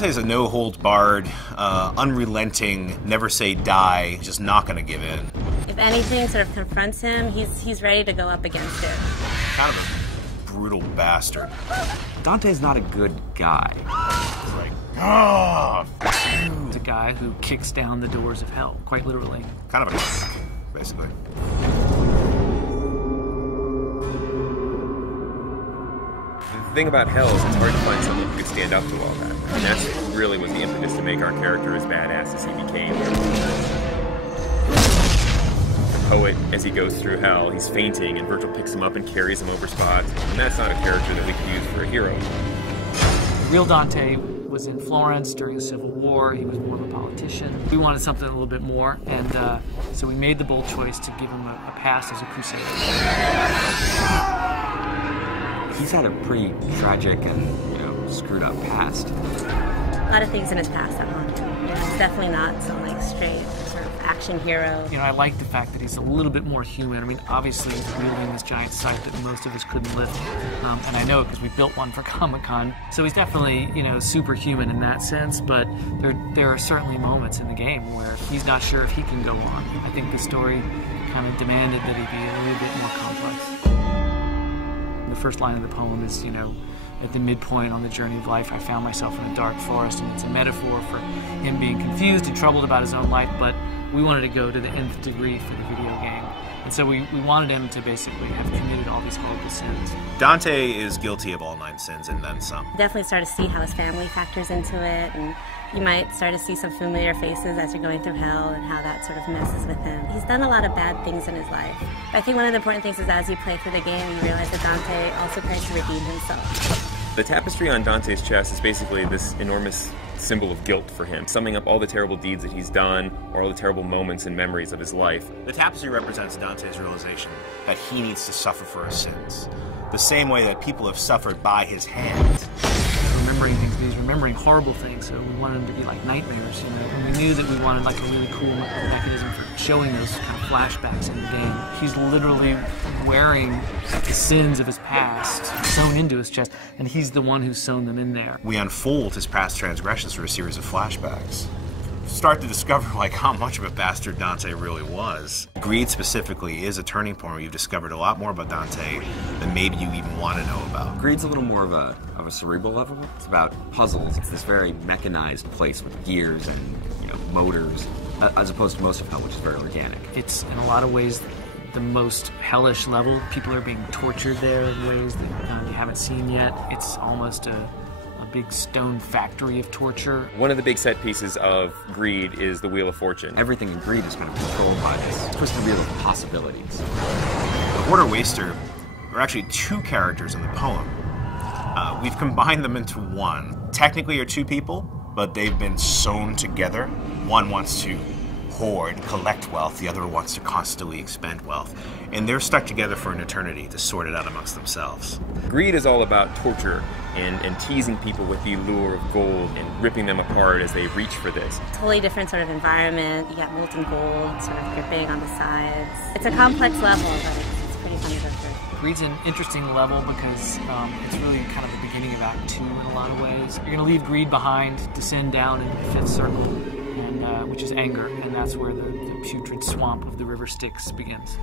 Dante's a no-holds-barred, unrelenting, never say die, just not gonna give in. If anything sort of confronts him, he's ready to go up against it. Kind of a brutal bastard. Dante's not a good guy. He's like, ah! He's a guy who kicks down the doors of hell, quite literally. Kind of a cock, basically. The thing about hell is it's hard to find someone who could stand up to all that. And that's really was the impetus to make our character as badass as he became. The poet, as he goes through hell, he's fainting, and Virgil picks him up and carries him over spots. And that's not a character that we could use for a hero. Real Dante was in Florence during the Civil War. He was more of a politician. We wanted something a little bit more, and so we made the bold choice to give him a past as a crusader. He's had a pretty tragic and, screwed up past. A lot of things in his past that haunt him. He's definitely not some straight sort of action hero. I like the fact that he's a little bit more human. I mean, obviously he's wielding this giant scythe that most of us couldn't lift, and I know because we built one for Comic-Con. So he's definitely, superhuman in that sense. But there are certainly moments in the game where he's not sure if he can go on. I think the story kind of demanded that he be a little bit more complex. The first line of the poem is, at the midpoint on the journey of life, I found myself in a dark forest, and it's a metaphor for him being confused and troubled about his own life, but we wanted to go to the nth degree for the video game. And so we wanted him to basically have committed all these horrible sins. Dante is guilty of all 9 sins and then some. Definitely start to see how his family factors into it, and you might start to see some familiar faces as you're going through hell and how that sort of messes with him. He's done a lot of bad things in his life. But I think one of the important things is as you play through the game, you realize that Dante also tries to redeem himself. The tapestry on Dante's chest is basically this enormous symbol of guilt for him, summing up all the terrible deeds that he's done or all the terrible moments and memories of his life. The tapestry represents Dante's realization that he needs to suffer for his sins, the same way that people have suffered by his hand. Remembering things, he's remembering horrible things, so we wanted them to be like nightmares, and we knew that we wanted a really cool mechanism for showing those kind of flashbacks in the game. He's literally wearing the sins of his past sewn into his chest, and he's the one who's sewn them in there. We unfold his past transgressions through a series of flashbacks. Start to discover how much of a bastard Dante really was. Greed specifically is a turning point where you've discovered a lot more about Dante than maybe you even want to know about. Greed's a little more of a cerebral level. It's about puzzles. It's this very mechanized place with gears and motors, as opposed to most of hell, which is very organic. It's in a lot of ways the most hellish level. People are being tortured there in ways that you haven't seen yet. It's almost a big stone factory of torture. One of the big set pieces of Greed is the Wheel of Fortune. Everything in Greed is kind of controlled by this twisted wheel of possibilities. The Hoarder Waster are actually 2 characters in the poem. We've combined them into one. Technically are 2 people, but they've been sewn together. One wants to hoard, collect wealth, the other wants to constantly expend wealth. And they're stuck together for an eternity to sort it out amongst themselves. Greed is all about torture and teasing people with the lure of gold and ripping them apart as they reach for this. Totally different sort of environment. You got molten gold sort of dripping on the sides. It's a complex level, but it's pretty fun to go through. Greed's an interesting level because it's really kind of the beginning of Act 2 in a lot of ways. You're going to leave greed behind, descend down into the 5th circle, and which is anger, and that's where the putrid swamp of the river Styx begins.